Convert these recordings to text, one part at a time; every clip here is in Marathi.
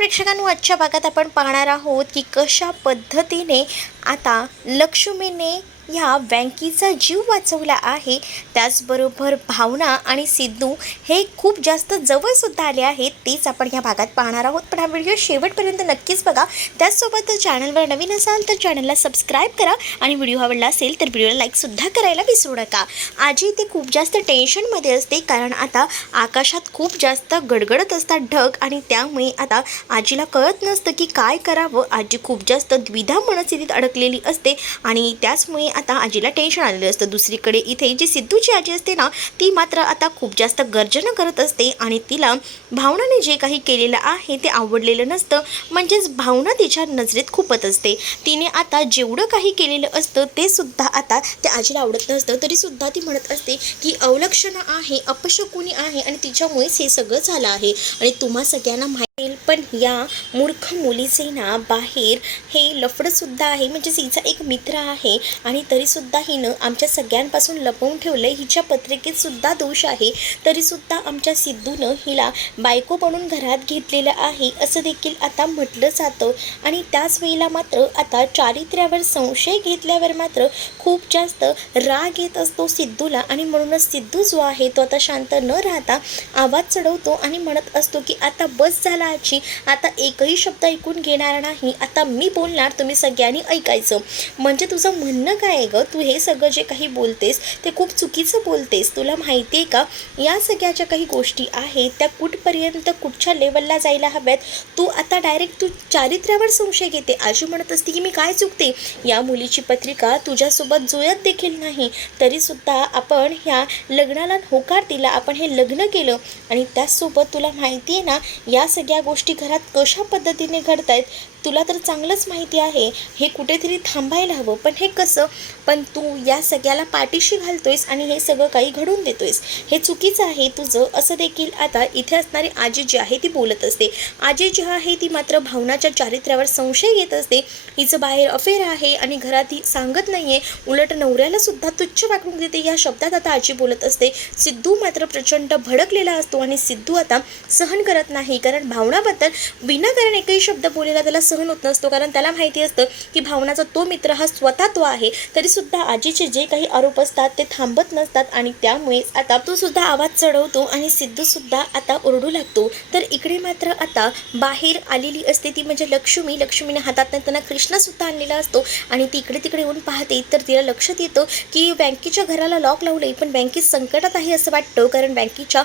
प्रेक्षकांनो आजच्या भागात आपण पाहणार आहोत की कशा पद्धतीने आता लक्ष्मीने ह्या बँकीचा जीव वाचवला आहे. त्याचबरोबर भावना आणि सिद्धू हे खूप जास्त जवळसुद्धा आले आहेत. तेच आपण ह्या भागात पाहणार आहोत. पण हा व्हिडिओ शेवटपर्यंत नक्कीच बघा. त्याचसोबत चॅनलवर नवीन असाल तर चॅनलला सबस्क्राईब करा आणि व्हिडिओ आवडला असेल तर व्हिडिओला लाईकसुद्धा करायला विसरू नका. आजी ते खूप जास्त टेन्शनमध्ये असते कारण आता आकाशात खूप जास्त गडगडत असतात ढग आणि त्यामुळे आता आजीला कळत नसतं की काय करावं. आजी खूप जास्त द्विधा मनस्थितीत अडकलेली असते आणि त्याचमुळे आता आजीला टेन्शन आलेलं असतं. दुसरीकडे इथे जी सिद्धूची आजी असते ना ती मात्र आता खूप जास्त गर्जना करत असते आणि तिला भावनाने जे काही केलेलं आहे ते आवडलेलं नसतं. म्हणजेच भावना तिच्या नजरेत खूपच असते. तिने आता जेवढं काही केलेलं असतं ते सुद्धा आता त्या आजीला आवडत नसतं. तरीसुद्धा ती म्हणत असते की अवलक्षणं आहे अपशकुनी आहे आणि तिच्यामुळेच हे सगळं झालं आहे. आणि तुम्हा सगळ्यांना माहिती पण या मूर्ख मुलीचे ना बाहेर हे लफडंसुद्धा आहे. म्हणजेच हिचा एक मित्र आहे आणि तरीसुद्धा हिनं आमच्या सगळ्यांपासून लपवून ठेवलं हिच्या पत्रिकेतसुद्धा दोष आहे. तरीसुद्धा आमच्या सिद्धूनं हिला बायको बनून घरात घेतलेलं आहे असं देखील आता म्हटलं जातं. आणि त्याच वेळेला मात्र आता चारित्र्यावर संशय घेतल्यावर मात्र खूप जास्त राग येत असतो सिद्धूला. आणि म्हणूनच सिद्धू जो आहे तो आता शांत न राहता आवाज चढवतो आणि म्हणत असतो की आता बस झाला आजी. आता एकही शब्द ऐकून घेणार नाही. आता मी बोलणार. तुम्ही सगळ्यांनी ऐकायचं. म्हणजे तुझं म्हणणं काय आहे गं तू हे सगळं जे काही बोलतेस ते खूप चुकीचं बोलतेस. तुला माहिती आहे का या सगळ्या ज्या काही गोष्टी आहेत त्या कुठपर्यंत कुठच्या लेवलला जायला हव्यात तू आता डायरेक्ट तू चारित्र्यावर संशय घेते. आजी म्हणत असते की मी काय चुकते? या मुलीची पत्रिका तुझ्यासोबत जुळत देखील नाही. तरीसुद्धा आपण ह्या लग्नाला होकार दिला आपण हे लग्न केलं आणि त्याचसोबत तुला माहिती आहे ना या सगळ्या गोष्टी घरात कशा पद्धतीने घडत आहेत तुला तर चांगलंच माहिती आहे. हे कुठेतरी थांबायला हवं. पण हे कसं पण तू या सगळ्याला पाठीशी घालतोयस आणि हे सगळं काही घडून देतोयस. हे चुकीचं आहे तुझं असं देखील आता इथे असणारी आजी जी आहे ती बोलत असते. आजी जी आहे ती मात्र भावनाच्या चारित्र्यावर संशय घेत असते. हिचं बाहेर अफेअर आहे आणि घरात ही सांगत नाही आहे उलट नवऱ्याला सुद्धा तुच्छ वागणूक देते. या शब्दात आता आजी बोलत असते सिद्धू मात्र प्रचंड भडकलेला असतो आणि सिद्धू आता सहन करत नाही. कारण भावनाबद्दल विनाकारण एकही शब्द बोलेला त्याला सहन होत नसतो. कारण त्याला माहिती असतं की भावनाचा तो मित्र हा स्वतः तो आहे. तरीसुद्धा आजीचे जे काही आरोप असतात ते थांबत नसतात आणि त्यामुळेच आता तो सुद्धा आवाज चढवतो आणि सिद्धूसुद्धा आता ओरडू लागतो. तर इकडे मात्र आता बाहेर आलेली असते ती म्हणजे लक्ष्मी. लक्ष्मीने हातात त्यांना कृष्णासुद्धा आणलेला असतो आणि ती इकडे तिकडे येऊन पाहते. तर तिला लक्षात येतं की बँकेच्या घराला लॉक लावलंय पण बँकेत संकटात आहे असं वाटतं कारण बँकेच्या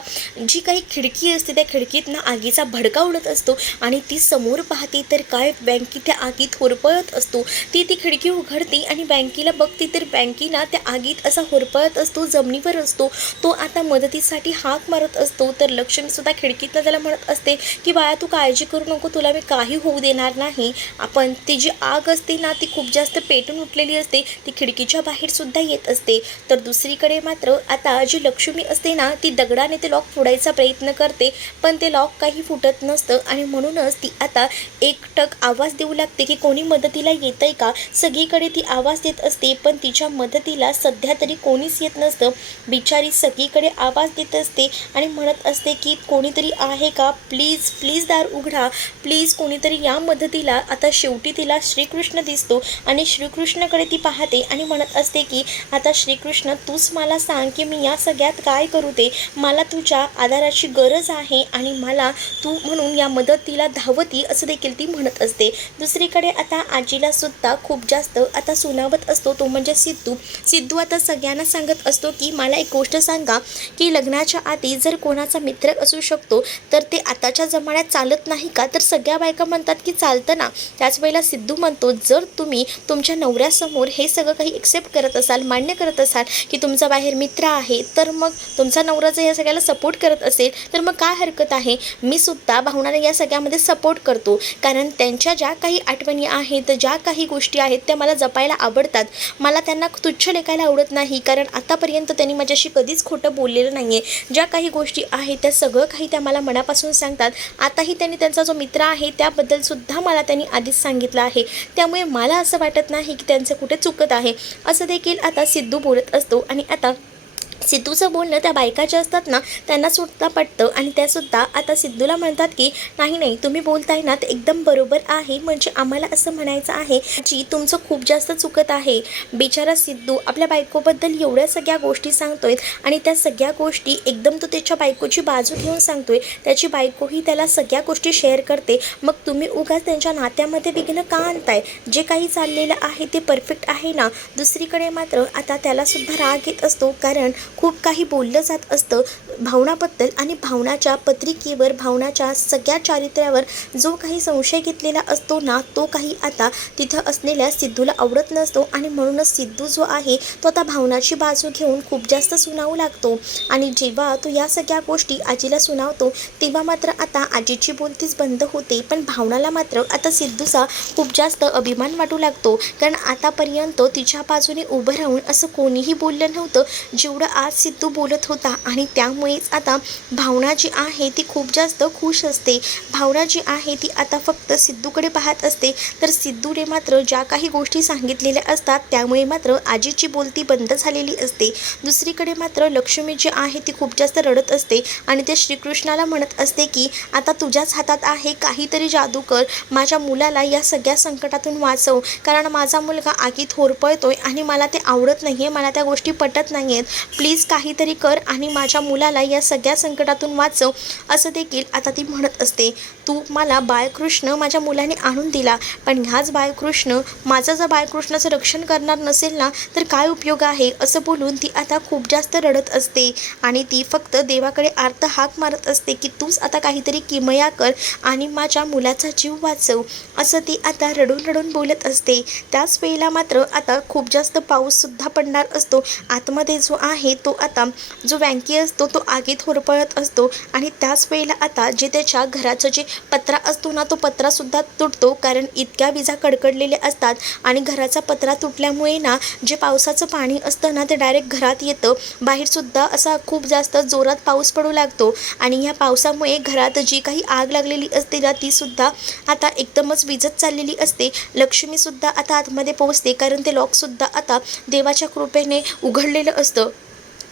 जी काही खिडकी असते त्या खिडकीतनं आगीचा भडका उडत असतो आणि ती समोर पाहते तर काय बँकेत त्या आगीत होरपळत असतो. ती ती खिडकी उघडते आणि बँकेला बघते तर बँकीना त्या आगीत असा होरपळत असतो जमिनीवर असतो तो आता मदतीसाठी हाक मारत असतो. तर लक्ष्मीसुद्धा खिडकीतनं त्याला म्हणत असते की बाळा तू काळजी करू नको तुला मी काही होऊ देणार नाही. आपण ती जी आग असते ना ती खूप जास्त पेटून उठलेली असते. ती खिडकीच्या बाहेरसुद्धा येत असते. तर दुसरीकडे मात्र आता जी लक्ष्मी असते ना ती दगडाने ते लॉक फोडायचा प्रयत्न करते. पण ते लॉक काही फुटत नसतं आणि म्हणूनच ती आता एकटक आवाज देऊ लागते की कोणी मदतीला येत आहे का? सगळीकडे ती आवाज देत असते. पण तिच्या मदतीला सध्या तरी कोणीच येत नसतं. बिचारी सगळीकडे आवाज देत असते आणि म्हणत असते की कोणीतरी आहे का? प्लीज प्लीज दार उघडा. प्लीज कोणीतरी या मदतीला. आता शेवटी तिला श्रीकृष्ण दिसतो आणि श्रीकृष्णाकडे ती पाहते आणि म्हणत असते की आता श्रीकृष्ण तूच मला सांग की मी या सगळ्यात काय करू ते. मला तुझ्या आधाराची गरज आहे आणि मला तू म्हणून या मदतीला धावती असं देखील ती म्हणत असते. दुसरीकडे आता आजीला सुद्धा खूप जास्त आता सुनावत असतो. तो म्हणजे सिद्धू. सिद्धू आता सगळ्यांना सांगत असतो की मला एक गोष्ट सांगा की लग्नाच्या आधी जर कोणाचा मित्र असू शकतो तर ते आताच्या जमान्यात चालत नाही का? तर सगळ्या बायका म्हणतात की चालतं ना. त्याच वेळेला सिद्धू म्हणतो जर तुम्ही तुमच्या नवऱ्यासमोर हे सगळं काही एक्सेप्ट करत असाल मान्य करत असाल की तुमचा बाहेर मित्र आहे तर मग तुमचा नवरा जर या सगळ्याला सपोर्ट करत असेल तर मग काय हरकत आहे? मी सुद्धा भावनाला या सगळ्यामध्ये सपोर्ट करतो. कारण त्यांच्या ज्या काही आठवणी आहेत ज्या काही गोष्टी आहेत त्या मला जपायला आवडतात. मला त्यांना तुच्छ लेखायला आवडत नाही कारण आतापर्यंत त्यांनी माझ्याशी कधीच खोटं बोललेलं नाही आहे ज्या काही गोष्टी आहेत त्या सगळं काही त्या मला मनापासून सांगतात. आताही त्यांनी त्यांचा जो मित्र आहे त्याबद्दलसुद्धा मला त्यांनी आधीच सांगितलं आहे. त्यामुळे मला असं वाटत नाही की त्यांचं कुठे चुकत आहे. असं देखील आता सिद्धू बोलत असतो आणि आता सिद्धूचं बोलणं त्या बायका ज्या असतात ना त्यांना सुद्धा पटतं आणि त्यासुद्धा आता सिद्धूला म्हणतात की नाही नाही तुम्ही बोलताय ना ते एकदम बरोबर आहे म्हणजे आम्हाला असं म्हणायचं आहे जी तुमचं खूप जास्त चुकत आहे. बिचारा सिद्धू आपल्या बायकोबद्दल एवढ्या सगळ्या गोष्टी सांगतोय आणि त्या सगळ्या गोष्टी एकदम तो त्याच्या बायकोची बाजू घेऊन सांगतोय त्याची बायकोही त्याला सगळ्या गोष्टी शेअर करते. मग तुम्ही उगाच त्यांच्या नात्यामध्ये विघ्न का आणताय? जे काही चाललेलं आहे ते परफेक्ट आहे ना? दुसरीकडे मात्र आता त्यालासुद्धा राग येत असतो कारण खूप काही बोललं जात असतं भावनाबद्दल आणि भावनाच्या पत्रिकेवर भावनाच्या सगळ्या चारित्र्यावर जो काही संशय घेतलेला असतो ना तो काही आता तिथं असलेल्या सिद्धूला आवडत नसतो आणि म्हणूनच सिद्धू जो आहे तो आता भावनाची बाजू घेऊन खूप जास्त सुनावू लागतो. आणि जेव्हा तो या सगळ्या गोष्टी आजीला सुनावतो तेव्हा मात्र आता आजीची बोलतीच बंद होते. पण भावनाला मात्र आता सिद्धूचा खूप जास्त अभिमान वाटू लागतो. कारण आतापर्यंत तिच्या बाजूने उभं राहून असं कोणीही बोललं नव्हतं. जेवढं आज सिद्धू बोलत होता आणि त्यामुळेच आता भावना जी आहे ती खूप जास्त खुश असते. भावना जी आहे ती आता फक्त सिद्धूकडे पाहत असते. तर सिद्धूने मात्र ज्या काही गोष्टी सांगितलेल्या असतात त्यामुळे मात्र आजीची बोलती बंद झालेली असते. दुसरीकडे मात्र लक्ष्मी जी आहे ती खूप जास्त रडत असते आणि ते श्रीकृष्णाला म्हणत असते की आता तुझ्याच हातात आहे काहीतरी जादू कर माझ्या मुलाला या सगळ्या संकटातून वाचव. कारण माझा मुलगा आगीत होरपळतोय आणि मला ते आवडत नाही आहे मला त्या गोष्टी पटत नाही आहेत प्लीज प्लीज काहीतरी कर आणि माझ्या मुलाला या सगळ्या संकटातून वाचव असं देखील आता ती म्हणत असते. तू मला बाळकृष्ण माझ्या मुलाने आणून दिला पण ह्याच बाळकृष्ण माझं जर बाळकृष्णाचं रक्षण करणार नसेल ना तर काय उपयोग आहे असं बोलून ती आता खूप जास्त रडत असते. आणि ती फक्त देवाकडे आर्त हाक मारत असते की तूच आता काहीतरी किमया कर आणि माझ्या मुलाचा जीव वाचव असं ती आता रडून रडून बोलत असते. त्याच वेळेला मात्र आता खूप जास्त पाऊससुद्धा पडणार असतो. आतमध्ये जो आहे तो आता जो वँकी असतो तो आगीत होरपळत असतो आणि त्याच वेळेला आता जे त्याच्या घराचं जे पत्रा असतो ना तो पत्रासुद्धा तुटतो कारण इतक्या विजा कडकडलेल्या असतात आणि घराचा पत्रा तुटल्यामुळे ना जे पावसाचं पाणी असतं ना ते डायरेक्ट घरात येतं. बाहेरसुद्धा असा खूप जास्त जोरात पाऊस पडू लागतो आणि ह्या पावसामुळे घरात जी काही आग लागलेली असते ना तीसुद्धा आता एकदमच विजत चाललेली असते. लक्ष्मीसुद्धा आता आतमध्ये पोहोचते कारण ते लॉकसुद्धा आता देवाच्या कृपेने उघडलेलं असतं.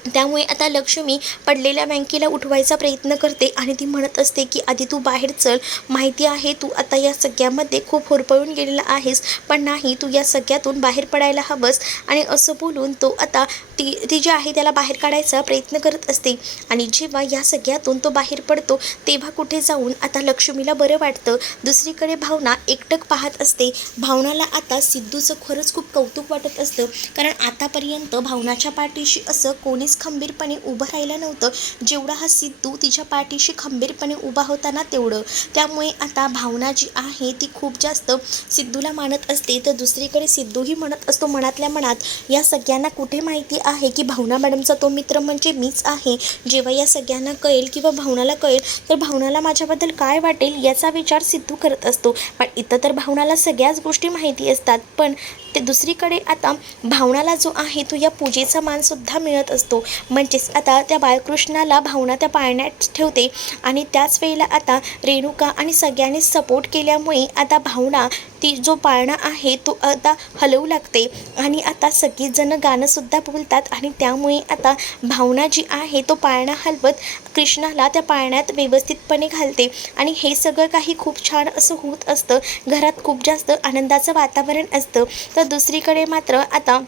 त्यामुळे आता लक्ष्मी पडलेल्या बँकेला उठवायचा प्रयत्न करते आणि ती म्हणत असते की आधी तू बाहेर चल. माहिती आहे तू आता या सगळ्यामध्ये खूप होरपळून गेलेला आहेस पण नाही तू या सगळ्यातून बाहेर पडायला हवंस. आणि असं बोलून तो आता ती ती जी आहे त्याला बाहेर काढायचा प्रयत्न करत असते. आणि जेव्हा या सगळ्यातून तो बाहेर पडतो तेव्हा कुठे जाऊन आता लक्ष्मीला बरं वाटतं? दुसरीकडे भावना एकटक पाहत असते. भावनाला आता सिद्धूचं खरंच खूप कौतुक वाटत असतं. कारण आतापर्यंत भावनाच्या पाठीशी असं कोणीच खंबीरपणे उभं राहिलं नव्हतं. जेवढा हा सिद्धू तिच्या पाठीशी खंबीरपणे उभा होता ना तेवढं. त्यामुळे आता भावना जी आहे ती खूप जास्त सिद्धूला मानत असते. तर दुसरीकडे सिद्धूही म्हणत असतो मनातल्या मनात या सगळ्यांना कुठे माहिती आहे की भावना मॅडमचा तो मित्र म्हणजे मीच आहे? जेव्हा या सगळ्यांना कळेल किंवा भावनाला कळेल तर भावनाला माझ्याबद्दल काय वाटेल याचा विचार सिद्धू करत असतो. पण इथं तर भावनाला सगळ्याच गोष्टी माहिती असतात. पण ते दुसरीकडे आता भावनाला जो आहे तो या पूजेचा मानसुद्धा मिळत असतो. म्हणजेच आता त्या बाळकृष्णाला भावना त्या पाळण्यात ठेवते आणि त्याच वेळेला आता रेणुका आणि सगळ्यांनी सपोर्ट केल्यामुळे आता भावना ती जो पाळणा आहे तो आता हलवू लागते. आणि आता सगळीजणं गाणंसुद्धा बोलतात आणि त्यामुळे आता भावना जी आहे तो पाळणा हलवत कृष्णाला त्या पाळण्यात व्यवस्थितपणे घालते. आणि हे सगळं काही खूप छान असं होत असतं. घरात खूप जास्त आनंदाचं वातावरण असतं. तर दुसरीकडे मात्र आता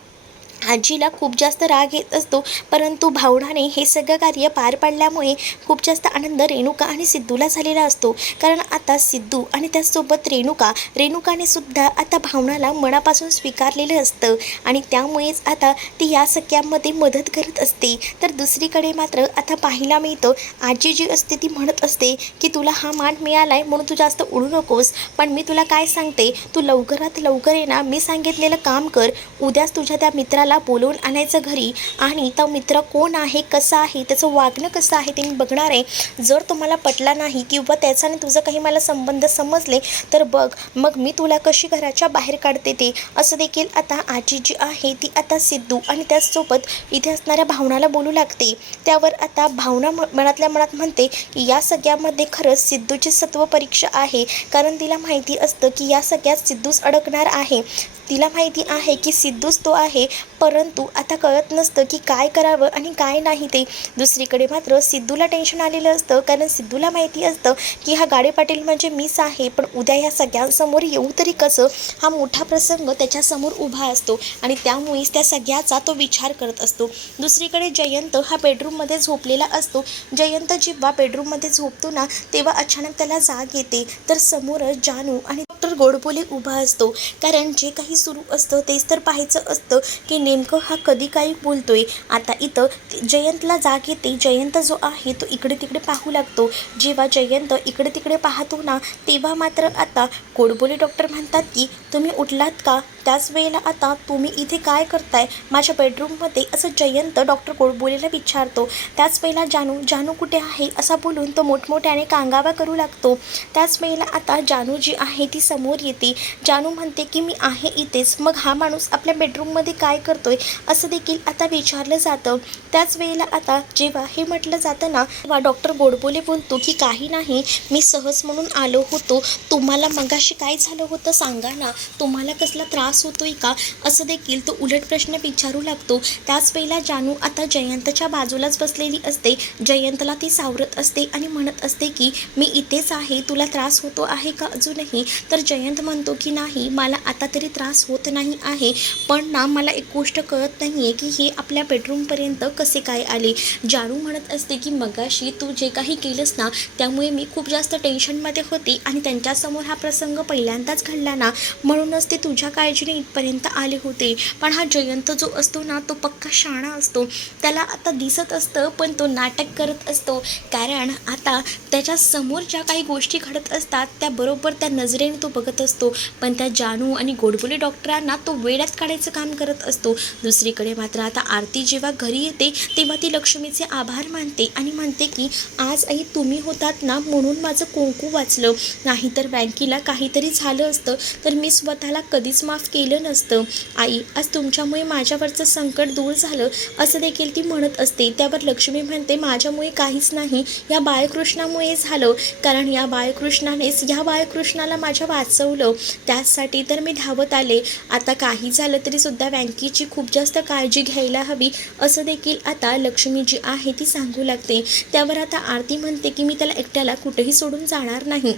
आजीला खूप जास्त राग येत असतो परंतु भावनाने हे सगळं कार्य पार पाडल्यामुळे खूप जास्त आनंद रेणुका आणि सिद्धूला झालेला असतो. कारण आता सिद्धू आणि त्याचसोबत रेणुका रेणुकाने सुद्धा आता भावनाला मनापासून स्वीकारलेलं असतं आणि त्यामुळेच आता ती या सगळ्यामध्ये मदत करत असते. तर दुसरीकडे मात्र आता पाहायला मिळतं आजी जी असते ती म्हणत असते की तुला हा मान मिळाला आहे म्हणून तू जास्त उडू नकोस पण मी तुला काय सांगते? तू लवकरात लवकर ये ना मी सांगितलेलं काम कर उद्याच तुझ्या त्या मित्राला बोलवून आणायचं घरी. आणि तो मित्र कोण आहे कसा आहे त्याचं वागणं कसं आहे ते मी बघणार आहे. जर तुम्हाला पटला नाही किंवा त्याच्याने तुझं काही मला संबंध समजले तर बघ मग मी तुला कशी घराच्या बाहेर काढते ते. असं देखील आता आजी जी आहे ती आता सिद्धू आणि त्याचसोबत इथे असणाऱ्या भावनाला बोलू लागते. त्यावर आता भावना म मनातल्या मनात म्हणते की या सगळ्यामध्ये खरंच सिद्धूची सत्व परीक्षा आहे. कारण तिला माहिती असतं की या सगळ्यात सिद्धूच अडकणार आहे. तिला माहिती आहे की सिद्धूच तो आहे परंतु आता कळत नसतं की काय करावं आणि काय नाही ते. दुसरीकडे मात्र सिद्धूला टेन्शन आलेलं असतं. कारण सिद्धूला माहिती असतं की हा गाडे पाटील म्हणजे मीच आहे. पण उद्या ह्या सगळ्यांसमोर येऊ तरी कसं? हा मोठा प्रसंग त्याच्यासमोर उभा असतो आणि त्यामुळेच त्या सगळ्याचा तो विचार करत असतो. दुसरीकडे जयंत हा बेडरूममध्ये झोपलेला असतो. जयंत जेव्हा बेडरूममध्ये झोपतो ना तेव्हा अचानक त्याला जाग येते. तर समोरच जानू आणि डॉक्टर गोडबोले उभा असतो. कारण जे काही सुरू असतं तेच तर पाहायचं असतं की नेमकं हा कधी काही बोलतोय. आता इथं जयंतला जाग येते. जयंत जो आहे तो इकडे तिकडे पाहू लागतो. जेव्हा जयंत इकडे तिकडे पाहतो ना तेव्हा मात्र आता गोडबोले डॉक्टर म्हणतात की तुम्ही उठलात का? त्याच वेळेला आता तुम्ही इथे काय करताय? माझ्या बेडरूममध्ये असं जयंत डॉक्टर गोडबोलेला विचारतो. त्याच वेळेला जानू जानू कुठे आहे? असा बोलून तो मोठमोठ्याने कांगावा करू लागतो. त्याच वेळेला आता जानू जी आहे ती समोर येते. जानू म्हणते की मी आहे इथेच. मग हा माणूस आपल्या बेडरूममध्ये काय करतोय? असं देखील आता विचारलं जातं. त्याच वेळेला आता जेव्हा हे म्हटलं जातं ना तेव्हा डॉक्टर गोडबोले बोलतो की काही नाही. मी सहज म्हणून आलो होतो. तुम्हाला मगाशी काय झालं होतं सांगा ना. तुम्हाला कसला त्रास होतोय का? असं देखील तो उलट प्रश्न विचारू लागतो. त्याच वेळेला जानू आता जयंतच्या बाजूलाच बसलेली असते. जयंतला ती सावरत असते आणि म्हणत असते की मी इथेच आहे. तुला त्रास होतो आहे का अजूनही? तर जयंत म्हणतो की नाही मला आता तरी त्रास होत नाही आहे पण ना मला एक गोष्ट कळत नाही आहे की हे आपल्या बेडरूमपर्यंत कसे काय आले? जाणू म्हणत असते की मगाशी तू जे काही केलंस ना त्यामुळे मी खूप जास्त टेन्शनमध्ये होते आणि त्यांच्यासमोर हा प्रसंग पहिल्यांदाच घडला ना म्हणूनच ते तुझ्या काळजीने इथपर्यंत आले होते. पण हा जयंत जो असतो ना तो पक्का शाणा असतो. त्याला आता दिसत असतं पण तो नाटक करत असतो. कारण आता त्याच्यासमोर ज्या काही गोष्टी घडत असतात त्या बरोबर त्या नजरेने तो बघत असतो. पण त्या जानू आणि गोडबोले डॉक्टरांना तो वेळात काढायचं काम करत असतो. दुसरीकडे मात्र आता आरती जेव्हा घरी येते तेव्हा ती लक्ष्मीचे आभार मानते आणि म्हणते की आज आई तुम्ही होतात ना म्हणून माझं कुंकू वाचलं. नाहीतर बँकीला काहीतरी झालं असतं तर मी स्वतःला कधीच माफ केलं नसतं. आई आज तुमच्यामुळे माझ्यावरचं संकट दूर झालं. असं देखील ती म्हणत असते. त्यावर लक्ष्मी म्हणते माझ्यामुळे काहीच नाही. या बाळकृष्णामुळे झालं. कारण या बाळकृष्णानेच या बाळकृष्णाला माझ्या वाचवलं त्यासाठी तर मी धावत आले. आता काही झालं तरीसुद्धा बँकेची खूप जास्त काळजी घ्यायला हवी असं देखील आता लक्ष्मी जी आहे ती सांगू लागते. त्यावर आता आरती म्हणते की मी त्याला एकट्याला कुठेही सोडून जाणार नाही.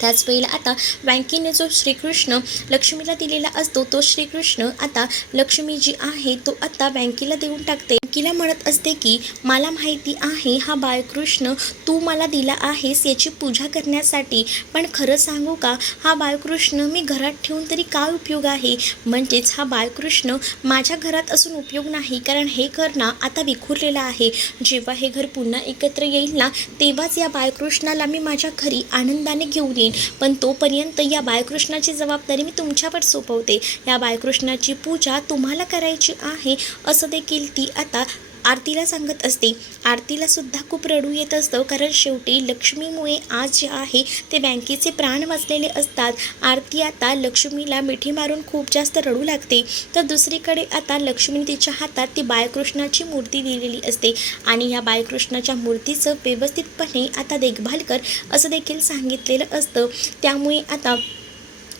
त्याच वेळेला आता बँकेने जो श्रीकृष्ण लक्ष्मीला दिलेला असतो तो श्रीकृष्ण आता लक्ष्मी जी आहे तो आता बँकेला देऊन टाकते. बँकेला म्हणत असते की मला माहिती आहे हा बाळकृष्ण तू मला दिला आहेस याची पूजा करण्यासाठी. पण खरं सांगू का हा बाळकृष्ण मी घरात ठेवून तरी काय उपयोग आहे? म्हणजेच हा बाळकृष्ण माझ्या घरात असून उपयोग नाही. कारण हे घर ना आता विखुरलेलं आहे. जेव्हा हे घर पुन्हा एकत्र येईल ना तेव्हाच या बाळकृष्णाला मी माझ्या घरी आनंदाने घेऊन येईन पण तोपर्यंत या बाळकृष्णाची जबाबदारी मी तुमच्यावर सोपवते. या बाळकृष्णाची पूजा तुम्हाला करायची आहे असं देखील ती आता आरतीला सांगत असते. आरतीला सुद्धा खूप रडू येत असतं कारण शेवटी लक्ष्मीमुळे आज जे आहे ते बँकेचे प्राण वाचलेले असतात. आरती आता लक्ष्मीला मिठी मारून खूप जास्त रडू लागते. तर दुसरीकडे आता लक्ष्मीने तिच्या हातात ती बाळकृष्णाची मूर्ती दिलेली असते आणि या बाळकृष्णाच्या मूर्तीचं व्यवस्थितपणे आता देखभाल कर असं देखील सांगितलेलं असतं. त्यामुळे आता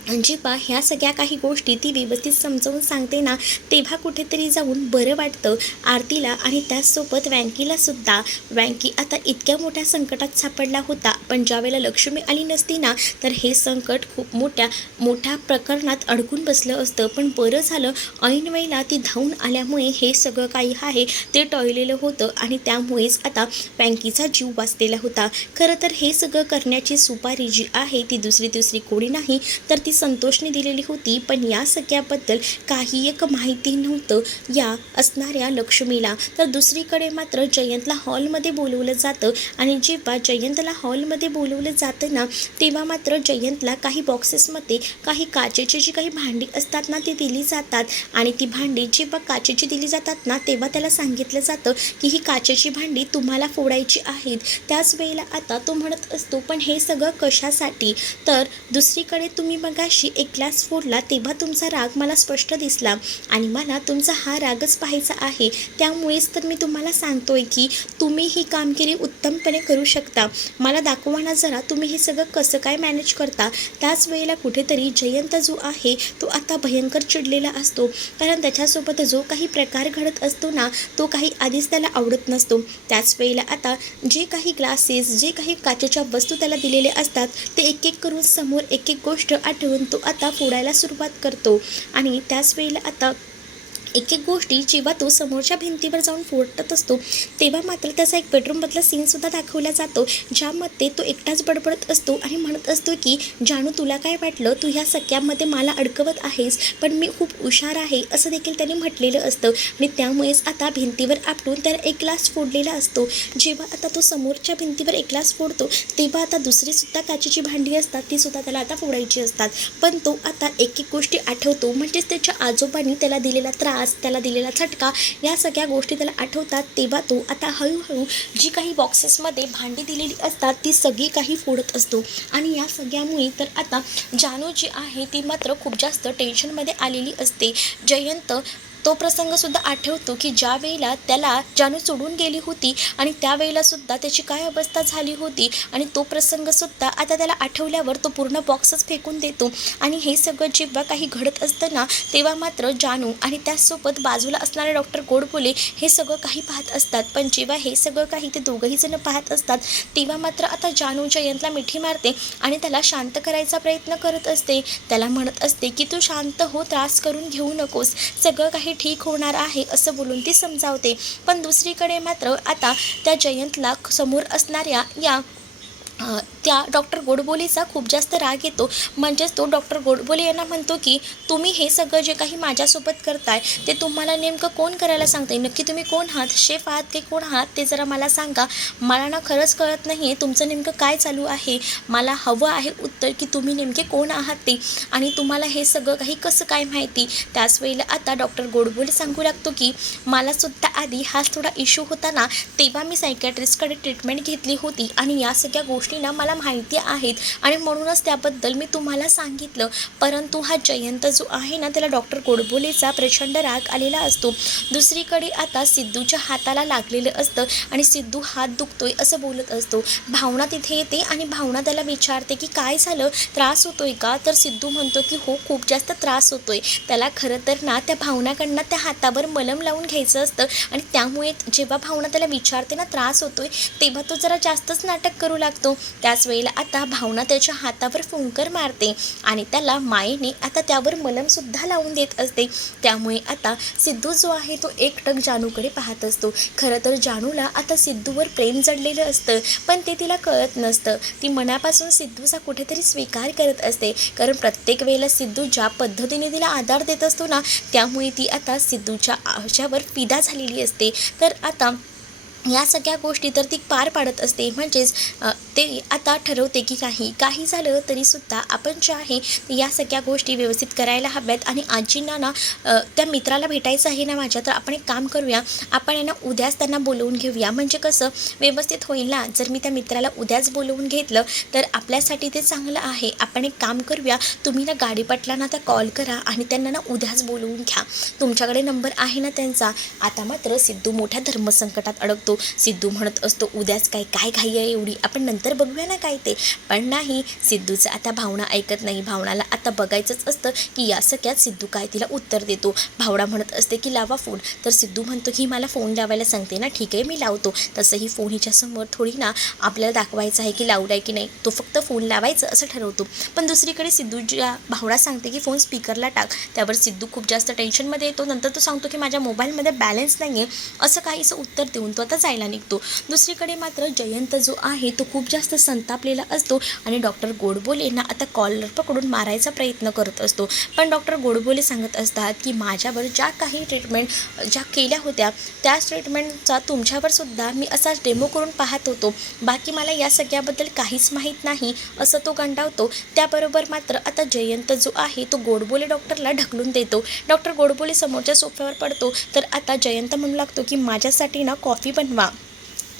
म्हणजे जेव्हा ह्या सगळ्या काही गोष्टी ती व्यवस्थित समजावून सांगते ना तेव्हा कुठेतरी जाऊन बरं वाटतं आरतीला आणि त्याचसोबत वँकीला सुद्धा. वँकी आता इतक्या मोठ्या संकटात सापडला होता पण ज्यावेळेला लक्ष्मी आली नसती ना तर हे संकट खूप मोठ्या मोठ्या प्रकरणात अडकून बसलं असतं. पण बरं झालं ऐन वेळेला ती धावून आल्यामुळे हे सगळं काही आहे ते टळलेलं होतं आणि त्यामुळेच आता वँकीचा जीव वाचलेला होता. खरं तर हे सगळं करण्याची सुपारी जी आहे ती दुसरी दुसरी कोणी नाही तर ती संतोषने दिलेली होती पण या सगळ्याबद्दल काही एक माहिती नव्हतं. या असणाऱ्या लक्ष्मीला तर दुसरीकडे मात्र जयंतला हॉलमध्ये बोलवलं जातं आणि जेव्हा जयंतला हॉलमध्ये बोलवलं जातं ना तेव्हा मात्र जयंतला काही बॉक्सेसमध्ये काही काचेची जी काही भांडी असतात ना ती दिली जातात. आणि ती भांडी जेव्हा काचेची दिली जातात ना तेव्हा त्याला सांगितलं जातं की ही काचेची भांडी तुम्हाला फोडायची आहेत. त्याच वेळेला आता तो म्हणत असतो पण हे सगळं कशासाठी? तर दुसरीकडे तुम्ही बघा मगाशी एक ग्लास फोडला तेव्हा तुमचा राग मला स्पष्ट दिसला आणि मला तुमचा हा रागच पाहायचा आहे. त्यामुळेच तर मी तुम्हाला सांगतोय की तुम्ही ही कामगिरी उत्तमपणे करू शकता. मला दाखवा ना जरा तुम्ही हे सगळं कसं काय मॅनेज करता. त्याच वेळेला कुठेतरी जयंत जो आहे तो आता भयंकर चिडलेला असतो. कारण त्याच्यासोबत जो काही प्रकार घडत असतो ना तो काही आधीच त्याला आवडत नसतो. त्याच वेळेला आता जे काही ग्लासेस जे काही काचेच्या वस्तू त्याला दिलेले असतात ते एक एक करून समोर एक एक गोष्ट आठवून तो आता फोडायला सुरुवात करतो. आणि त्याच वेळेला आता एक एक गोष्टी जेव्हा तो समोरच्या भिंतीवर जाऊन फोडत असतो तेव्हा मात्र त्याचा एक बेडरूममधला सीनसुद्धा दाखवला जातो ज्यामध्ये तो एकटाच बडबडत असतो आणि म्हणत असतो की जानू तुला काय वाटलं? तू ह्या सख्यामध्ये मला अडकवत आहेस पण मी खूप हुशार आहे असं देखील त्याने म्हटलेलं असतं. आणि त्यामुळेच आता भिंतीवर आपटून त्याला एक ग्लास फोडलेला असतो. जेव्हा आता तो समोरच्या भिंतीवर एक ग्लास फोडतो तेव्हा आता दुसरीसुद्धा काचेची भांडी असतात तीसुद्धा त्याला आता फोडायची असतात. पण तो आता एक एक गोष्टी आठवतो म्हणजेच त्याच्या आजोबांनी त्याला दिलेला त्रास त्याला दिलेला झटका या सगळ्या गोष्टी त्याला आठवतात तेव्हा तो आता हळूहळू जी काही बॉक्सेसमध्ये भांडी दिलेली असतात ती सगळी काही फोडत असतो. आणि या सगळ्यामुळे तर आता जानू जी आहे ती मात्र खूप जास्त टेन्शनमध्ये आलेली असते. जयंत तो प्रसंगसुद्धा आठवतो की ज्या वेळेला त्याला जानू सोडून गेली होती आणि त्यावेळेला सुद्धा त्याची काय अवस्था झाली होती आणि तो प्रसंगसुद्धा आता त्याला आठवल्यावर तो पूर्ण बॉक्सच फेकून देतो. आणि हे सगळं जेव्हा काही घडत असतं ना तेव्हा मात्र जानू आणि त्याचसोबत बाजूला असणारे डॉक्टर गोडबोले हे सगळं काही पाहत असतात. पण जेव्हा हे सगळं काही ते दोघंही जण पाहत असतात तेव्हा मात्र आता जानू जयंतला मिठी मारते आणि त्याला शांत करायचा प्रयत्न करत असते. त्याला म्हणत असते की तू शांत हो त्रास करून घेऊ नकोस. सगळं काही ठीक होणार आहे असं बोलून ती समजावते. पण दुसरीकडे मात्र आता त्या जयंतला समोर असणाऱ्या या त्या डॉक्टर गोडबोलेचा खूप जास्त राग येतो. म्हणजेच तो डॉक्टर गोडबोले यांना म्हणतो की तुम्ही हे सगळं जे काही माझ्यासोबत करताय ते तुम्हाला नेमकं कोण करायला सांगताय? नक्की तुम्ही कोण आहात? शेफ आहात की कोण आहात? ते जरा मला सांगा. मला ना खरंच कळत नाही आहे तुमचं नेमकं काय चालू आहे. मला हवं आहे उत्तर की तुम्ही नेमके कोण आहात ते? आणि तुम्हाला हे सगळं काही कसं काय माहिती? त्याच वेळेला आता डॉक्टर गोडबोले सांगू लागतो की मला सुद्धा आधी हाच थोडा इश्यू होता ना तेव्हा मी सायकॅट्रिस्टकडे ट्रीटमेंट घेतली होती. आणि या सगळ्या गोष्टी ना मला माहिती आहेत. आणि म्हणूनच त्याबद्दल मी तुम्हाला सांगितलं. परंतु हा जयंत जो आहे ना त्याला डॉक्टर गोडबोलेचा प्रचंड राग आलेला असतो. दुसरीकडे आता सिद्धूच्या हाताला लागलेलं असतं आणि सिद्धू हात दुखतोय असं बोलत असतो. भावना तिथे येते आणि भावना त्याला विचारते की काय झालं? त्रास होतोय का? तर सिद्धू म्हणतो की हो खूप जास्त त्रास होतोय. त्याला खरं तर ना त्या भावनाकडनं त्या हातावर मलम लावून घ्यायचं असतं. आणि त्यामुळे जेव्हा भावना त्याला विचारते ना त्रास होतोय तेव्हा तो जरा जास्तच नाटक करू लागतो. त्याच वेळेला आता भावना त्याच्या हातावर फुंकर मारते आणि त्याला मायेने आता त्यावर मलमसुद्धा लावून देत असते. त्यामुळे आता सिद्धू जो आहे तो एकटक जानूकडे पाहत असतो. खरं तर जानूला आता सिद्धूवर प्रेम जडलेलं असतं पण ते तिला कळत नसतं. ती मनापासून सिद्धूचा कुठेतरी स्वीकार करत असते. कारण प्रत्येक वेळेला सिद्धू ज्या पद्धतीने तिला आधार देत असतो ना त्यामुळे ती आता सिद्धूच्या आशावर फिदा झालेली असते. तर आता या सगळ्या गोष्टी तर ती पार पाडत असते. म्हणजेच ते आता ठरवते की काही काही झालं तरीसुद्धा आपण जे आहे या सगळ्या गोष्टी व्यवस्थित करायला हव्यात आणि आजींना ना त्या मित्राला भेटायचं आहे ना माझ्या तर आपण एक काम करूया. आपण यांना उद्याच त्यांना बोलवून घेऊया. म्हणजे कसं व्यवस्थित होईल ना? जर मी त्या मित्राला उद्याच बोलवून घेतलं तर आपल्यासाठी ते चांगलं आहे. आपण एक काम करूया. तुम्ही ना गाडीपटलांना त्या कॉल करा आणि त्यांना ना उद्याच बोलवून घ्या. तुमच्याकडे नंबर आहे ना त्यांचा. आता मात्र सिद्धू मोठ्या धर्मसंकटात अडकतो. सिद्धू म्हणत असतो उद्याच काय काय घाई आहे एवढी? आपण नंतर बघूया ना काय ते. पण नाही सिद्धूचं आता भावना ऐकत नाही. भावनाला आता बघायचंच असतं की या सगळ्यात सिद्धू काय तिला उत्तर देतो. भावना म्हणत असते की लावा फोन. तर सिद्धू म्हणतो की मला फोन लावायला सांगते ना ठीक आहे मी लावतो. तसंही फोन हिच्यासमोर थोडी ना आपल्याला दाखवायचं आहे की लावलाय की नाही तो फक्त फोन लावायचं असं ठरवतो. पण दुसरीकडे सिद्धू ज्या भावना सांगते की फोन स्पीकरला टाक. त्यावर सिद्धू खूप जास्त टेन्शनमध्ये येतो. नंतर तो सांगतो की माझ्या मोबाईलमध्ये बॅलन्स नाही आहे असं काहीचं उत्तर देऊन तो आता जायला निघतो. दुसरीकडे मात्र जयंत जो आहे तो खूप जास्त संतापलेला असतो आणि डॉक्टर गोडबोलेंना आता कॉलर पकडून मारायचा प्रयत्न करत असतो. पण डॉक्टर गोडबोले सांगत असतात की माझ्यावर ज्या काही ट्रीटमेंट ज्या केल्या होत्या त्याच ट्रीटमेंटचा तुमच्यावर सुद्धा मी असाच डेमो करून पाहत होतो. बाकी मला या सगळ्याबद्दल काहीच माहीत नाही असं तो गंडावतो त्याबरोबर मात्र आता जयंत जो आहे तो गोडबोले डॉक्टरला ढकलून देतो. डॉक्टर गोडबोले समोरच्या सोफ्यावर पडतो. तर आता जयंत म्हणू लागतो की माझ्यासाठी ना कॉफी बनवा. মা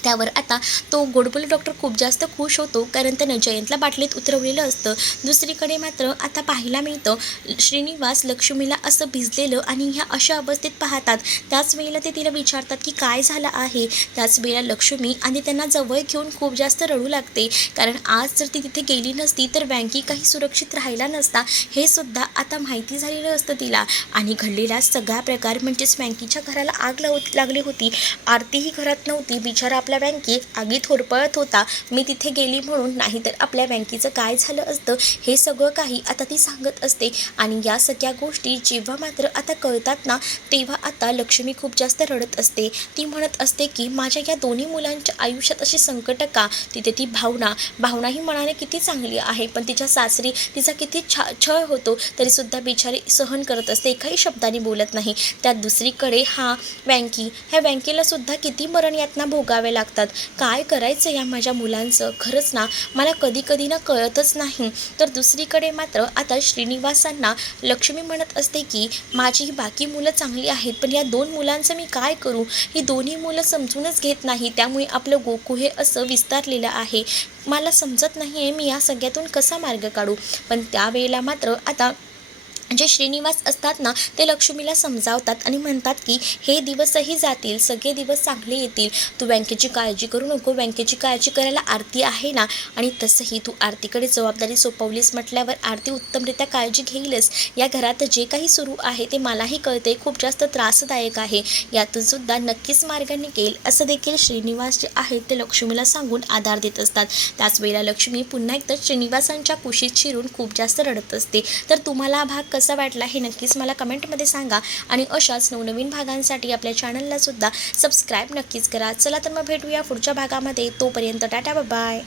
त्यावर आता तो गोडबोले डॉक्टर खूप जास्त खुश होतो कारण त्यानं जयंतला बाटलीत उतरवलेलं असतं. दुसरीकडे मात्र आता पाहायला मिळतं श्रीनिवास लक्ष्मीला असं भिजलेलं आणि ह्या अशा अवस्थेत पाहतात. त्याच वेळेला ते तिला विचारतात की काय झालं आहे? त्याच वेळेला लक्ष्मी आणि त्यांना जवळ घेऊन खूप जास्त रडू लागते. कारण आज जर ती तिथे गेली नसती तर बँकी काही सुरक्षित राहिला नसता हे सुद्धा आता माहिती झालेलं असतं तिला. आणि घडलेला सगळा प्रकार म्हणजेच बँकीच्या घराला आग लाव लागली होती. आरतीही घरात नव्हती. बिचारा आपला आपल्या बँकेत आगीत होरपळत होता. मी तिथे गेली म्हणून नाहीतर आपल्या बँकेचं काय झालं असतं हे सगळं काही आता ती सांगत असते. आणि या सगळ्या गोष्टी जेव्हा मात्र आता कळतात ना तेव्हा आता लक्ष्मी खूप जास्त रडत असते. ती म्हणत असते की माझ्या या दोन्ही मुलांच्या आयुष्यात अशी संकट का? तिथे ती भावना भावना ही मनाने किती चांगली आहे. पण तिच्या सासरी तिचा किती छा छळ होतो तरीसुद्धा बिचारी सहन करत असते. एकाही शब्दाने बोलत नाही. त्यात दुसरीकडे हा बँकी ह्या बँकेला सुद्धा किती मरण यातना भोगावे लागतात लागतात. काय करायचं या माझ्या मुलांचं? खरंच ना मला कधी कधी ना कळतच नाही. तर दुसरीकडे मात्र आता श्रीनिवासांना लक्ष्मी म्हणत असते की माझी ही बाकी मुलं चांगली आहेत पण या दोन मुलांचं मी काय करू? ही दोन्ही मुलं समजूनच घेत नाही. त्यामुळे आपलं गोकू हे असं विस्तारलेलं आहे. मला समजत नाही आहे मी या सगळ्यातून कसा मार्ग काढू? पण त्यावेळेला मात्र आता जे श्रीनिवास असतात ना ते लक्ष्मीला समजावतात आणि म्हणतात की हे दिवसही जातील सगळे दिवस चांगले येतील. तू बँकेची काळजी करू नको बँकेची काळजी करायला आरती आहे ना. आणि तसंही तू आरतीकडे जबाबदारी सोपवलीस म्हटल्यावर आरती उत्तमरित्या काळजी घेईलच. या घरात जे काही सुरू आहे ते मलाही कळते. खूप जास्त त्रासदायक आहे. यातून सुद्धा नक्कीच मार्ग निघेल असं देखील श्रीनिवास जे आहेत ते लक्ष्मीला सांगून आधार देत असतात. त्याच वेळेला लक्ष्मी पुन्हा एकदा श्रीनिवासांच्या कुशीत शिरून खूप जास्त रडत असते. तर तुम्हाला हा भाग कसा वाटला हे नक्कीच मला कमेंटमध्ये सांगा. आणि अशाच नवनवीन भागांसाठी आपल्या चॅनलला सुद्धा सबस्क्राईब नक्कीच करा. चला तर मग भेटूया पुढच्या भागामध्ये. तोपर्यंत टाटा बाय